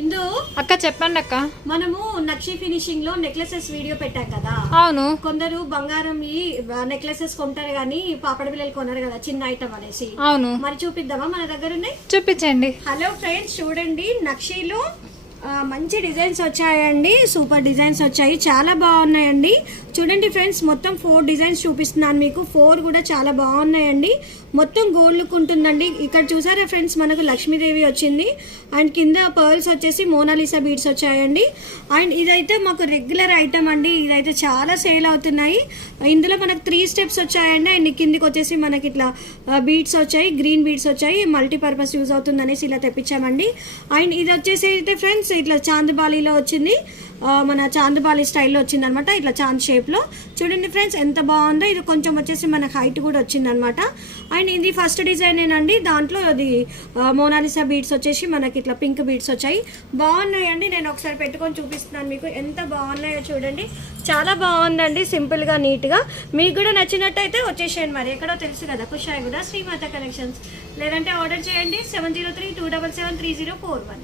ఇందు అక్క చెప్పండి అక్క. మనము నక్షి ఫినిషింగ్ లో నెక్లెసెస్ వీడియో పెట్టాం కదా. అవును. కొందరు బంగారం ఈ నెక్లెసెస్ కొంటారు కానీ పాపడ బిల్లలు కొనరు కదా, చిన్న ఐటమ్ అనేసి. అవును. మరి చూపిద్దామా, మన దగ్గర ఉన్నాయి, చూపించండి. హలో ఫ్రెండ్స్, చూడండి నక్షిలో మంచి డిజైన్స్ వచ్చాయండి. సూపర్ డిజైన్స్ వచ్చాయి, చాలా బాగున్నాయండి. చూడండి ఫ్రెండ్స్, మొత్తం 4 డిజైన్స్ చూపిస్తున్నాను మీకు. 4 కూడా చాలా బాగున్నాయండి. మొత్తం గోల్డ్ లుక్ ఉంటుందండి. ఇక్కడ చూసారా ఫ్రెండ్స్, మనకు లక్ష్మీదేవి వచ్చింది అండ్ కింద పర్ల్స్ వచ్చేసి మోనాలిసా బీడ్స్ వచ్చాయండి. అండ్ ఇదైతే మాకు రెగ్యులర్ ఐటమ్ అండి. ఇదైతే చాలా సేల్ అవుతున్నాయి. ఇందులో మనకు 3 స్టెప్స్ వచ్చాయండి. అండ్ కిందికి వచ్చేసి మనకి ఇట్లా బీడ్స్ వచ్చాయి, గ్రీన్ బీడ్స్ వచ్చాయి. మల్టీపర్పస్ యూజ్ అవుతుంది అనేసి ఇలా తెప్పించామండి. అండ్ ఇది వచ్చేసి అయితే ఫ్రెండ్స్ ఇట్లా చాందబాలీలో వచ్చింది, మన చాందబాలి స్టైల్లో వచ్చింది అనమాట. ఇట్లా చాంద్ షేప్లో చూడండి ఫ్రెండ్స్, ఎంత బాగుందో. ఇది కొంచెం వచ్చేసి మనకు హైట్ కూడా వచ్చింది అనమాట. అండ్ ఇది ఫస్ట్ డిజైన్ ఏనండి. దాంట్లో అది మోనాలిసా బీడ్స్ వచ్చేసి మనకి ఇట్లా పింక్ బీడ్స్ వచ్చాయి. బాగున్నాయండి. నేను ఒకసారి పెట్టుకొని చూపిస్తున్నాను మీకు, ఎంత బాగున్నాయో చూడండి. చాలా బాగుందండి, సింపుల్గా నీట్గా. మీకు కూడా నచ్చినట్టయితే వచ్చేసేయండి. మరి ఎక్కడో తెలుసు కదా, కుషాయి కూడా శ్రీమాత కలెక్షన్స్. లేదంటే ఆర్డర్ చేయండి 703-277-3041.